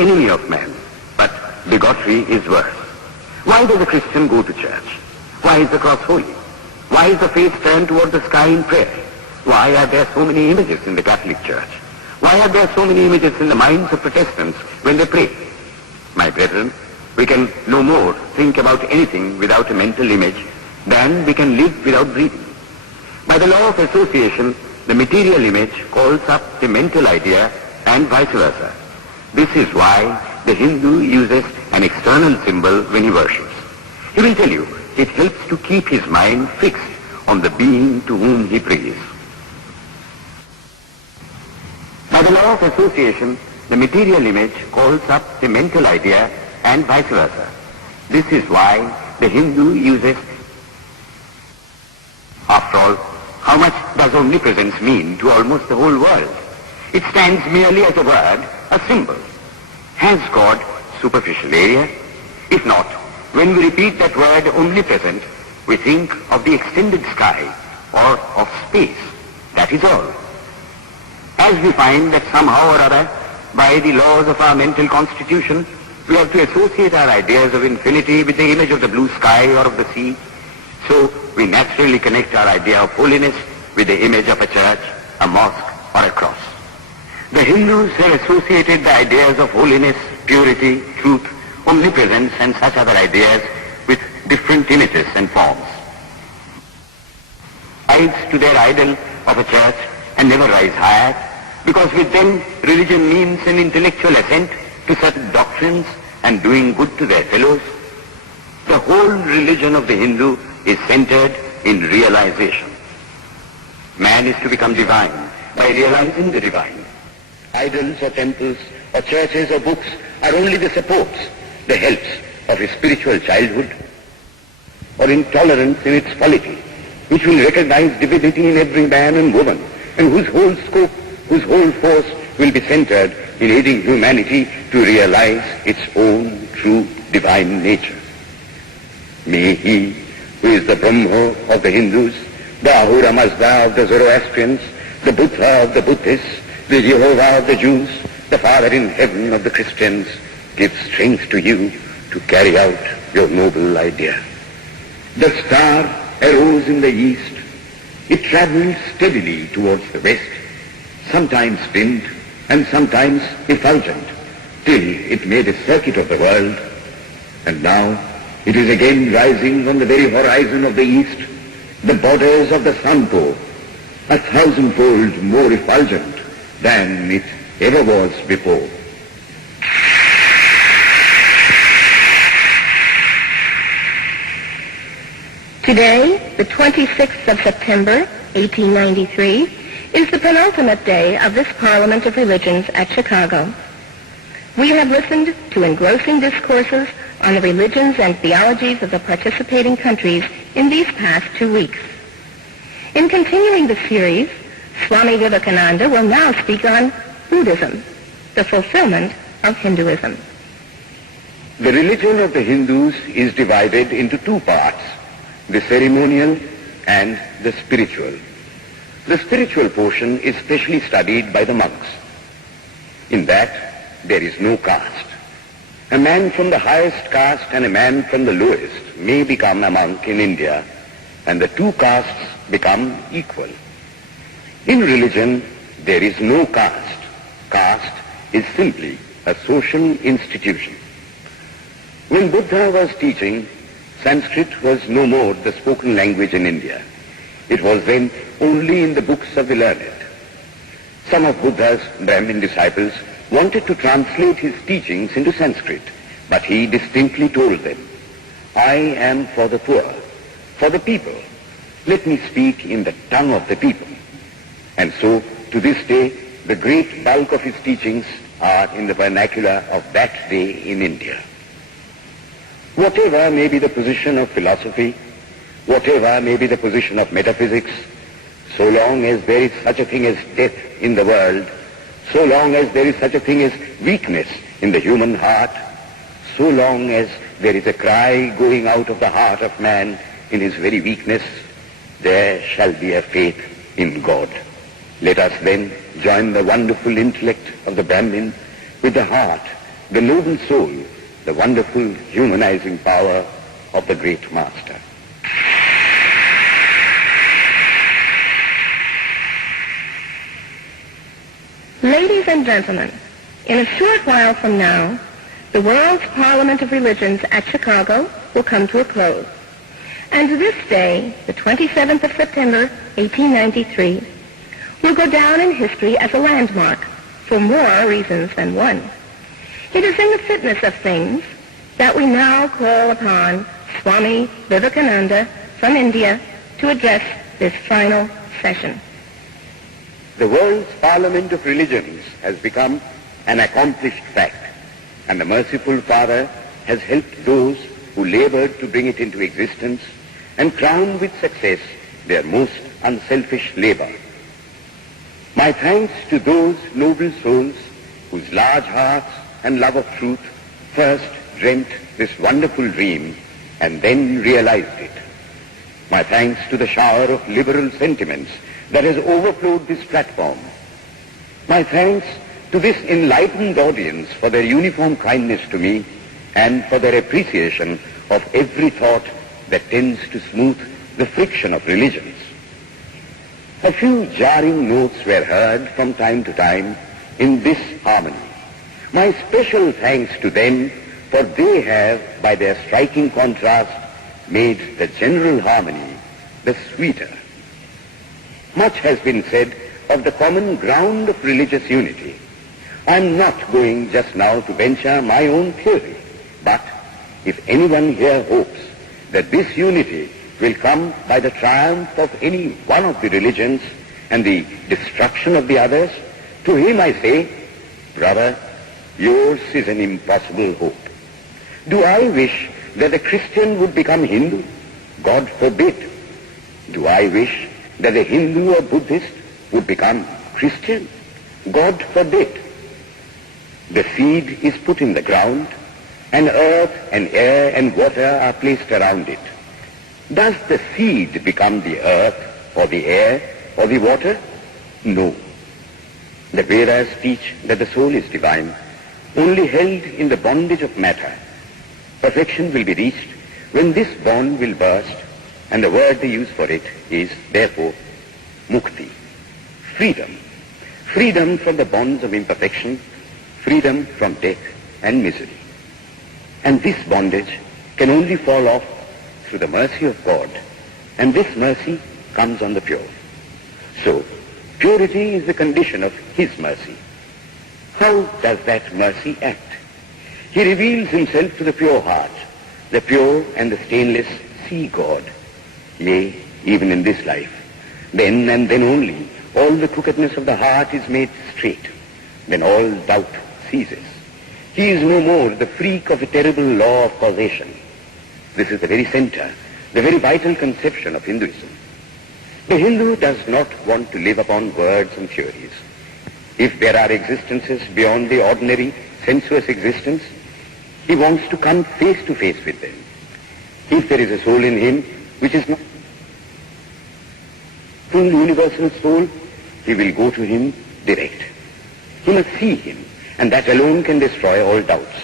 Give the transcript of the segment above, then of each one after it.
enemy of man, but bigotry is worse. Why does a Christian go to church? Why is the cross holy? Why is the face turned toward the sky in prayer? Why are there so many images in the Catholic Church? Why are there so many images in the minds of Protestants when they pray? My brethren, we can no more think about anything without a mental image than we can live without breathing. By the law of association, the material image calls up the mental idea and vice versa. This is why the Hindu uses an external symbol when he worships. He will tell you it helps to keep his mind fixed on the being to whom he prays. By the law of association, the material image calls up the mental idea and vice versa. This is why the Hindu uses. After all, how much does omnipresence mean to almost the whole world? It stands merely as a word, a symbol. Has God superficial area? If not, when we repeat that word omnipresent, we think of the extended sky or of space. That is all. As we find that somehow or other, by the laws of our mental constitution, we have to associate our ideas of infinity with the image of the blue sky or of the sea, so we naturally connect our idea of holiness with the image of a church, a mosque, or a cross. The Hindus have associated the ideas of holiness, purity, truth, omnipresence, and such other ideas with different images and forms. Rise to their idol of a church and never rise higher, because with them religion means an intellectual assent to certain doctrines and doing good to their fellows. The whole religion of the Hindu is centered in realization. Man is to become divine by realizing the divine. Idols or temples or churches or books are only the supports, the helps of his spiritual childhood, or intolerance in its polity, which will recognize divinity in every man and woman, and whose whole scope, whose whole force will be centered in aiding humanity to realize its own true divine nature. May he, who is the Brahma of the Hindus, the Ahura Mazda of the Zoroastrians, the Buddha of the Buddhists, the Jehovah of the Jews, the Father in heaven of the Christians, give strength to you to carry out your noble idea. The star arose in the east. It traveled steadily towards the west, sometimes dimmed and sometimes effulgent, till it made a circuit of the world. And now it is again rising on the very horizon of the east, the borders of the sun pole, 1,000-fold more effulgent than it ever was before. Today, the 26th of September, 1893, is the penultimate day of this Parliament of Religions at Chicago. We have listened to engrossing discourses on the religions and theologies of the participating countries in these past 2 weeks. In continuing the series, Swami Vivekananda will now speak on Buddhism, the fulfillment of Hinduism. The religion of the Hindus is divided into two parts, the ceremonial and the spiritual. The spiritual portion is specially studied by the monks. In that, there is no caste. A man from the highest caste and a man from the lowest may become a monk in India, and the two castes become equal. In religion, there is no caste. Caste is simply a social institution. When Buddha was teaching, Sanskrit was no more the spoken language in India. It was then only in the books of the learned. Some of Buddha's Brahmin disciples wanted to translate his teachings into Sanskrit, but he distinctly told them, I am for the poor, for the people. Let me speak in the tongue of the people. And so, to this day, the great bulk of his teachings are in the vernacular of that day in India. Whatever may be the position of philosophy, whatever may be the position of metaphysics, so long as there is such a thing as death in the world, so long as there is such a thing as weakness in the human heart, so long as there is a cry going out of the heart of man in his very weakness, there shall be a faith in God. Let us then join the wonderful intellect of the Brahmin with the heart the noble soul, the wonderful humanizing power of the great master. Ladies and gentlemen, in a short while from now, the World's Parliament of Religions at Chicago will come to a close. And this day, the 27th of September, 1893, will go down in history as a landmark for more reasons than one. It is in the fitness of things that we now call upon Swami Vivekananda from India to address this final session. The world's Parliament of Religions has become an accomplished fact, and the merciful Father has helped those who labored to bring it into existence and crown with success their most unselfish labor. My thanks to those noble souls whose large hearts and love of truth first dreamt this wonderful dream and then realized it. My thanks to the shower of liberal sentiments that has overflowed this platform. My thanks to this enlightened audience for their uniform kindness to me and for their appreciation of every thought that tends to smooth the friction of religions. A few jarring notes were heard from time to time in this harmony. My special thanks to them, for they have, by their striking contrast, made the general harmony the sweeter. Much has been said of the common ground of religious unity. I am not going just now to venture my own theory, but if anyone here hopes that this unity will come by the triumph of any one of the religions and the destruction of the others, to him I say, brother, yours is an impossible hope. Do I wish that the Christian would become Hindu? God forbid. Do I wish that the Hindu or Buddhist would become Christian? God forbid. The seed is put in the ground, and earth and air and water are placed around it. Does the seed become the earth or the air or the water? No. The Vedas teach that the soul is divine, only held in the bondage of matter. Perfection will be reached when this bond will burst, and the word they use for it is, therefore, mukti, freedom. Freedom from the bonds of imperfection, freedom from death and misery. And this bondage can only fall off through the mercy of God, and this mercy comes on the pure. So, purity is the condition of His mercy. How does that mercy act? He reveals Himself to the pure heart. The pure and the stainless see God. Yea, even in this life. Then and then only, all the crookedness of the heart is made straight. Then all doubt ceases. He is no more the freak of a terrible law of causation. This is the very center, the very vital conception of Hinduism. The Hindu does not want to live upon words and theories. If there are existences beyond the ordinary sensuous existence, he wants to come face to face with them. If there is a soul in him which is not full universal soul, he will go to him direct. He must see him, and that alone can destroy all doubts.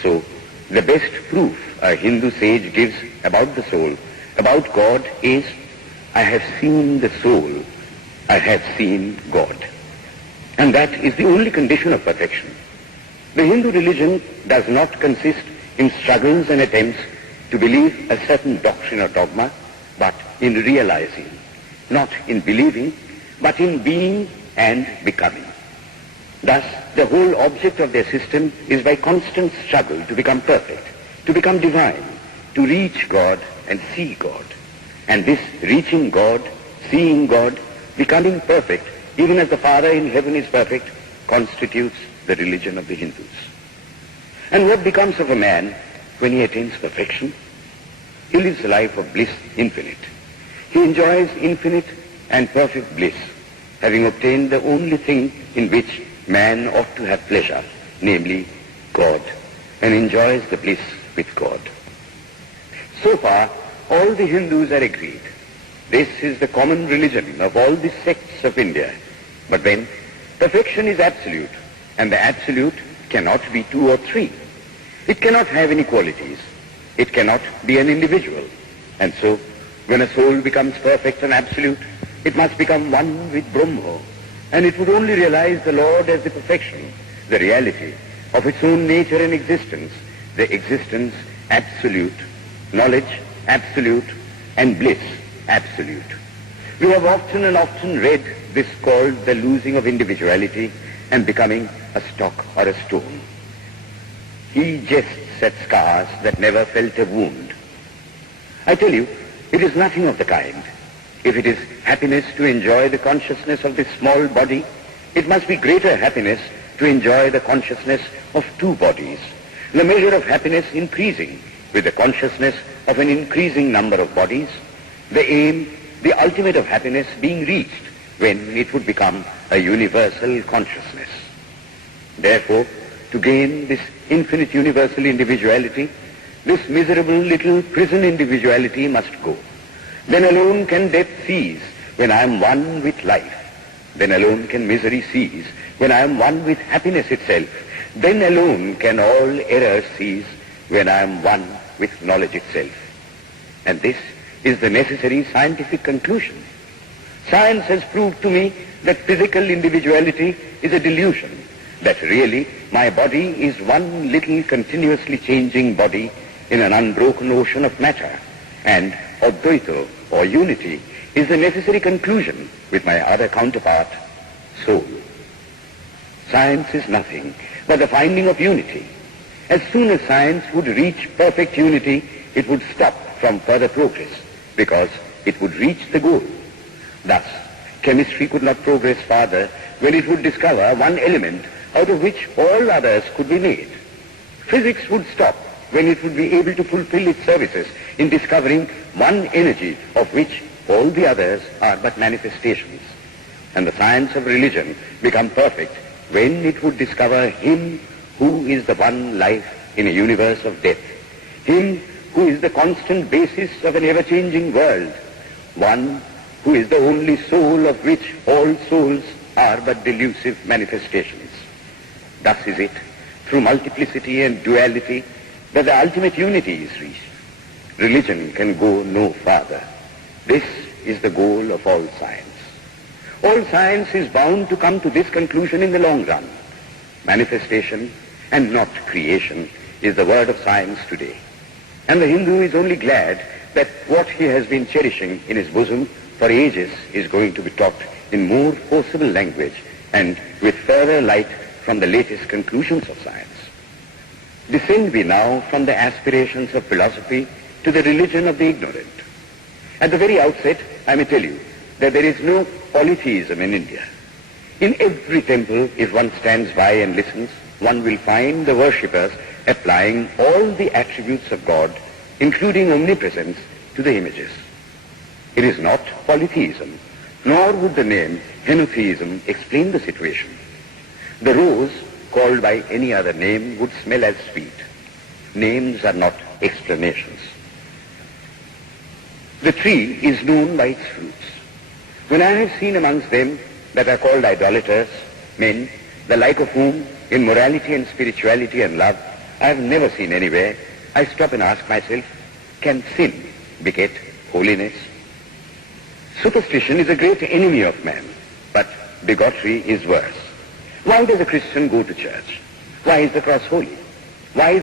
So, the best proof a Hindu sage gives about the soul, about God, is, I have seen the soul, I have seen God. And that is the only condition of perfection. The Hindu religion does not consist in struggles and attempts to believe a certain doctrine or dogma, but in realizing, not in believing, but in being and becoming. Thus, the whole object of their system is by constant struggle to become perfect, to become divine, to reach God and see God. And this reaching God, seeing God, becoming perfect, even as the Father in heaven is perfect, constitutes the religion of the Hindus. And what becomes of a man when he attains perfection? He lives a life of bliss infinite. He enjoys infinite and perfect bliss, having obtained the only thing in which man ought to have pleasure, namely God, and enjoys the bliss with God. So far, all the Hindus are agreed. This is the common religion of all the sects of India. But then, perfection is absolute, and the absolute cannot be two or three. It cannot have any qualities. It cannot be an individual. And so, when a soul becomes perfect and absolute, it must become one with Brahma, and it would only realize the Lord as the perfection, the reality of its own nature and existence, the existence absolute, knowledge absolute, and bliss absolute. We have often and often read this called the losing of individuality and becoming a stock or a stone. He jests at scars that never felt a wound. I tell you, it is nothing of the kind. If it is happiness to enjoy the consciousness of this small body, it must be greater happiness to enjoy the consciousness of two bodies, the measure of happiness increasing with the consciousness of an increasing number of bodies, the aim, the ultimate of happiness being reached when it would become a universal consciousness. Therefore, to gain this infinite universal individuality, this miserable little prison individuality must go. Then alone can death cease when I am one with life. Then alone can misery cease when I am one with happiness itself. Then alone can all error cease when I am one with knowledge itself. And this is the necessary scientific conclusion. Science has proved to me that physical individuality is a delusion, that really my body is one little continuously changing body in an unbroken ocean of matter, and Advaita, or unity, is the necessary conclusion with my other counterpart, soul. Science is nothing but the finding of unity. As soon as science would reach perfect unity, it would stop from further progress, because it would reach the goal. Thus, chemistry could not progress farther when it would discover one element out of which all others could be made. Physics would stop when it would be able to fulfill its services in discovering one energy of which all the others are but manifestations. And the science of religion become perfect when it would discover Him who is the one life in a universe of death, Him who is the constant basis of an ever-changing world, one who is the only soul of which all souls are but delusive manifestations. Thus is it, through multiplicity and duality, that the ultimate unity is reached. Religion can go no farther. This is the goal of all science. All science is bound to come to this conclusion in the long run. Manifestation and not creation is the word of science today. And the Hindu is only glad that what he has been cherishing in his bosom for ages is going to be taught in more forcible language and with further light from the latest conclusions of science. Descend we now from the aspirations of philosophy to the religion of the ignorant. At the very outset, I may tell you that there is no polytheism in India. In every temple, if one stands by and listens, one will find the worshippers applying all the attributes of God, including omnipresence, to the images. It is not polytheism, nor would the name henotheism explain the situation. The rose, called by any other name, would smell as sweet. Names are not explanations. The tree is known by its fruits. When I have seen amongst them that are called idolaters, men, the like of whom, in morality and spirituality and love, I have never seen anywhere, I stop and ask myself, can sin beget holiness? Superstition is a great enemy of man, but bigotry is worse. Why does a Christian go to church? Why is the cross holy? Why